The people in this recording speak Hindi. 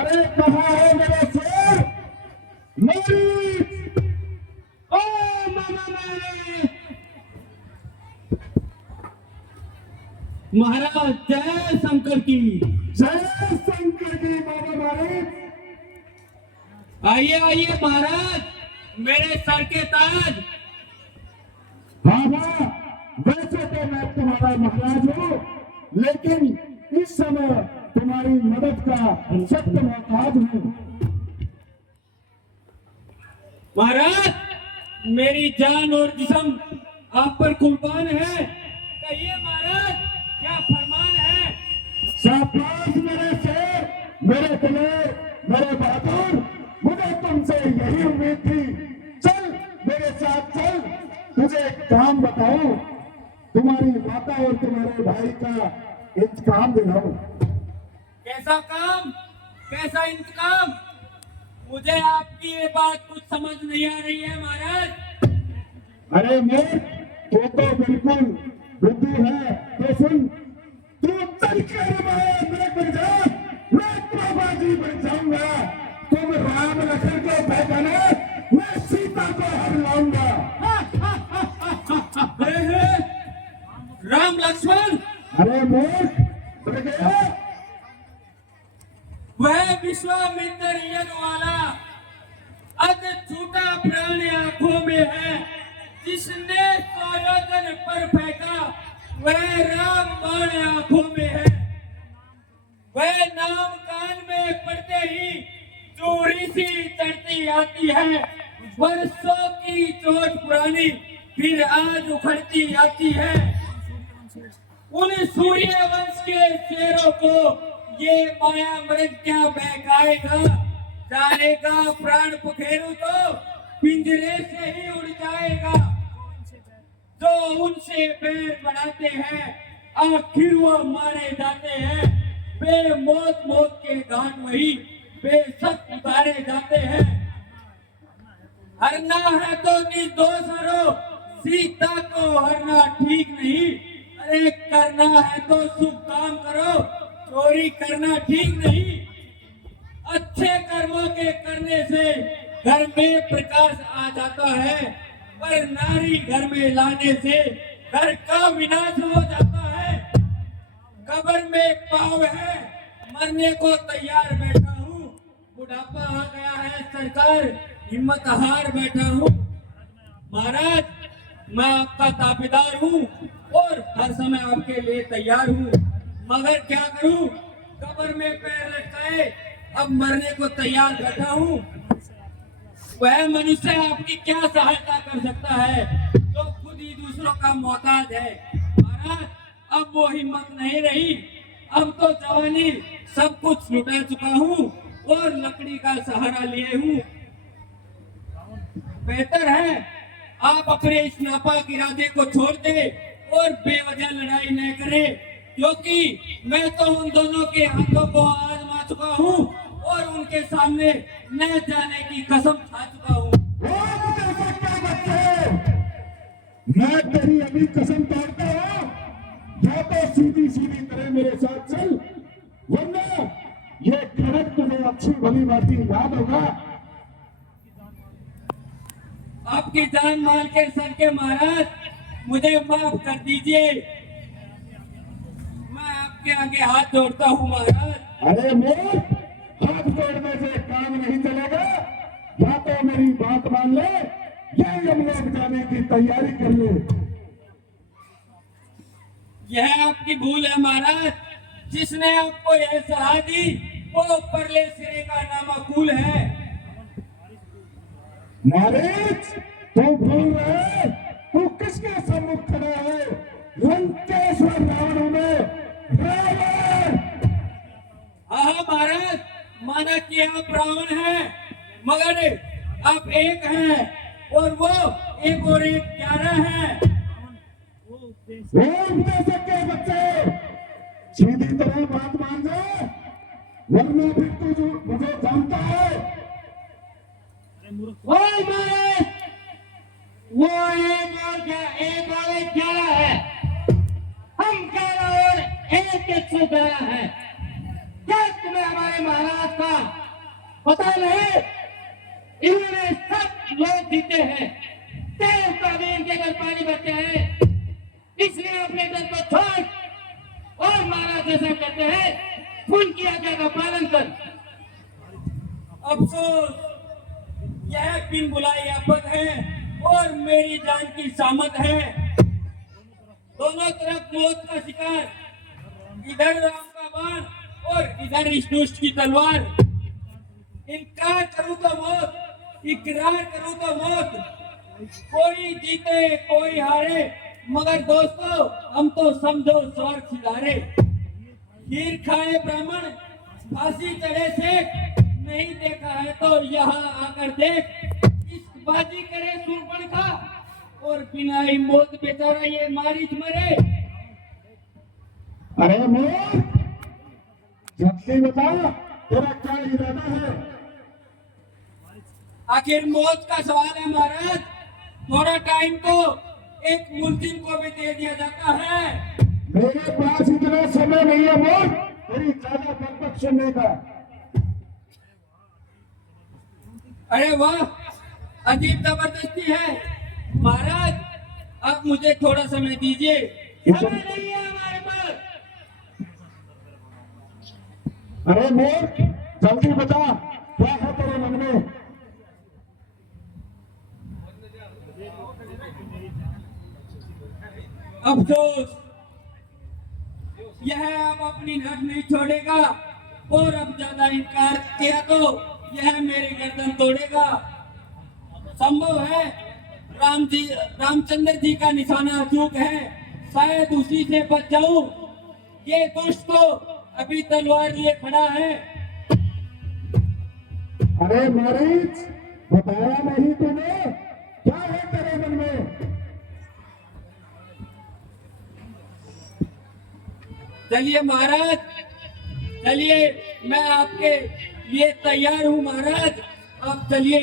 अरे कहाँ है मेरे शेर? मेरी ओ मामा मेरे महाराज जय शंकर की। जय शंकर की मामा महाराज। आइए आइए महाराज, मेरे सर के ताज। हाँ, वैसे तो मैं तुम्हारा महाराज हूँ, लेकिन इस समय तुम्हारी मदद का सख्त मोहताज हूँ। महाराज, मेरी जान और जिस्म आप पर कुर्बान है। कहिए महाराज, क्या फरमान है? शाबाश मेरे शेर, मेरे दिलेर, मेरे बहादुर, मुझे तुमसे यही उम्मीद थी। चल मेरे साथ चल, तुझे एक काम बताऊं, तुम्हारी माता और तुम्हारे भाई का इंतकाम दिलाऊं। कैसा काम, कैसा इंतकाम? मुझे आपकी ये बात कुछ समझ नहीं आ रही है महाराज। अरे मूर्ख, तो बिल्कुल बुद्धू है तो सुन। तू तरीके में बन जा, मैं बाबाजी बन जाऊंगा। तुम राम लखन को पहचाने, मैं सीता को हर लाऊंगा। राम लक्ष्मण, अरे मूर्ख, डर गया? वह विश्वामित्र यज्ञ वाला अति छूटा प्राण आंखों में है, जिसने सोयोजन पर फेंका, वह राम बाण आंखों में है। वह नाम कान में पड़ते ही चोरी सी चढ़ती आती है, वर्षों की चोट पुरानी फिर आज उखड़ती आती है। उन सूर्य वंश के शेरों को ये माया मृग क्या बहकाएगा? जाएगा प्राण पखेरु तो पिंजरे से ही उड़ जाएगा। जो उनसे बैर बढ़ाते हैं, आखिर वो मारे जाते हैं। बेमौत मौत के घाट वही बेशक उतारे जाते हैं। हरना है तो निर्दोष हरो, सीता को हरना ठीक नहीं। अरे करना है तो शुभ काम करो, चोरी करना ठीक नहीं। अच्छे कर्मों के करने से घर में प्रकाश आ जाता है, पर नारी घर में लाने से घर का विनाश हो जाता है। कब्र में पाव है, मरने को तैयार बैठा हूँ। बुढ़ापा आ गया है सरकार, हिम्मत हार बैठा हूँ। महाराज, मैं आपका ताबेदार हूँ और हर समय आपके लिए तैयार हूँ, मगर क्या करूँ? कब्र में पैर लटकाए अब मरने को तैयार बैठा हूँ। वह मनुष्य आपकी क्या सहायता कर सकता है जो खुद ही दूसरों का मोहताज है? महाराज, अब वो हिम्मत नहीं रही। अब तो जवानी सब कुछ लुटा चुका हूँ और लकड़ी का सहारा लिए हूँ। बेहतर है आप अपने इस नापाक इरादे को छोड़ दे और बेवजह लड़ाई न करें, क्योंकि मैं तो उन दोनों के हाथों को आजमा चुका हूँ और उनके सामने न जाने की कसम खा चुका हूँ। मैं तेरी अभी कसम तोड़ता हूँ, या तो सीधी सीधी तरह मेरे साथ चल, वरना ये खड़क तुझे अच्छी भली बात याद होगा। आपकी जान माल के सर के महाराज, मुझे माफ कर दीजिए। मैं आपके आगे हाथ जोड़ता हूँ महाराज। अरे मूर्ख, हाथ जोड़ने से काम नहीं चलेगा। या तो मेरी बात मान ले, या यमलोक जाने की तैयारी कर ले। यह आपकी भूल है महाराज। जिसने आपको यह सलाह दी वो परले सिरे का नामाकूल है। मारिच, तू भूल रहे, तू किसके सम्मुख खड़ा है? लंकेश्वर रावण में रावण। हाँ महाराज, माना कि आप रावण हैं, मगर आप एक हैं और वो एक और एक 11 है। उपदेशक के बच्चे, सीधी तरह बात मान जा, वरना फिर तू मुझे जानता है। वो महाराज, वो एक और एक 11 है। हम 11 और एक 111 है। क्या तुम्हें हमारे महाराज का पता नहीं? इन्होंने सब लोग जीते हैं, तेल का भी इनके घर पानी बचे हैं, इसलिए अपने दल को छोड़ और महाराज जैसा कहते हैं उनकी आज्ञा का पालन कर। अफसोस, यह बिन बुलाई आफत है और मेरी जान की सामत है। दोनों तरफ मौत का शिकार, इधर राम का बाण और इधर इस दुष्ट की तलवार। इनकार करूं तो मौत, इकरार करूं तो मौत। कोई जीते कोई हारे, मगर दोस्तों हम तो समझो स्वर्ग सिधारे। खीर खाए ब्राह्मण, फांसी चढ़े शेख, नहीं देखा है तो यहाँ आकर देख। इस बाजी करे शूर्पणखा और बिना ही मौत बेचारा ये मारीच मरे। अरे मोर, जल्दी बता, तेरा क्या इरादा है? आखिर मौत का सवाल है महाराज, थोड़ा टाइम तो एक मुल्जिम को भी दे दिया जाता है। मेरे पास इतना समय नहीं है मोर, तेरी ज्यादा बकबक सुनने का। अरे वाह, अजीब जबरदस्ती है महाराज। अब मुझे थोड़ा समय दीजिए। समय नहीं है हमारे पास। अरे मोर, जल्दी बता, क्या है तेरे मन में? अफसोस, यह अब अपनी नट नहीं छोड़ेगा और अब ज्यादा इनकार किया तो यह मेरी गर्दन तोड़ेगा। संभव है रामचंद्र जी का निशाना अचूक है, शायद उसी से बच जाऊं। ये दुष्ट तो अभी तलवार लिए खड़ा है। अरे मारीच, बताया नहीं तूने, क्या है तेरे मन में? चलिए महाराज, चलिए, मैं आपके लिए तैयार हूँ महाराज। आप चलिए।